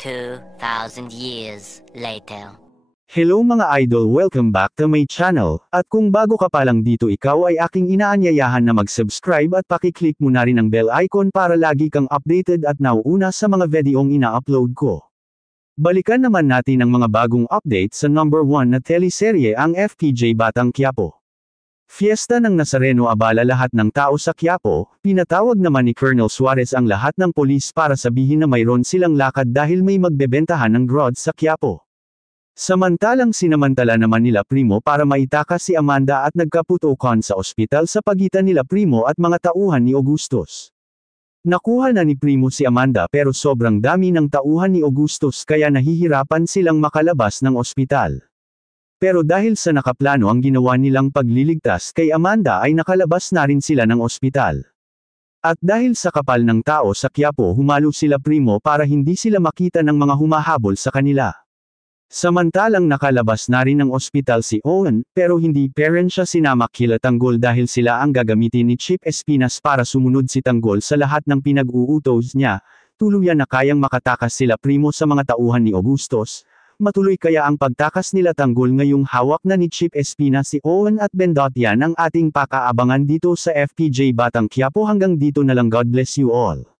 2,000 years later. Hello mga idol, welcome back to my channel, at kung bago ka pa lang dito ikaw ay aking inaanyayahan na mag-subscribe at pakiclick mo na rin ang bell icon para lagi kang updated at nauuna sa mga videong ina-upload ko. Balikan naman natin ang mga bagong update sa number 1 na teleserye ang FPJ Batang Quiapo. Fiesta ng Nazareno abala lahat ng tao sa Quiapo, pinatawag naman ni Colonel Suarez ang lahat ng polis para sabihin na mayroon silang lakad dahil may magbebentahan ng drugs sa Quiapo. Samantalang sinamantala naman nila Primo para maitakas si Amanda at nagkaputukan sa ospital sa pagitan nila Primo at mga tauhan ni Augustus. Nakuha na ni Primo si Amanda pero sobrang dami ng tauhan ni Augustus kaya nahihirapan silang makalabas ng ospital. Pero dahil sa nakaplano ang ginawa nilang pagliligtas kay Amanda ay nakalabas na rin sila ng ospital. At dahil sa kapal ng tao sa Quiapo humalo sila Primo para hindi sila makita ng mga humahabol sa kanila. Samantalang nakalabas na rin ng ospital si Owen, pero hindi pa rin siya sinama kila Tanggol dahil sila ang gagamitin ni Chief Espinas para sumunod si Tanggol sa lahat ng pinag-uutos niya, tuluyan na kayang makatakas sila Primo sa mga tauhan ni Augustus. Matuloy kaya ang pagtakas nila Tanggol ngayong hawak na ni Chief Espinas si Owen at Bendot. Yan ang ating pakaabangan dito sa FPJ Batang Quiapo. Hanggang dito na lang, God bless you all.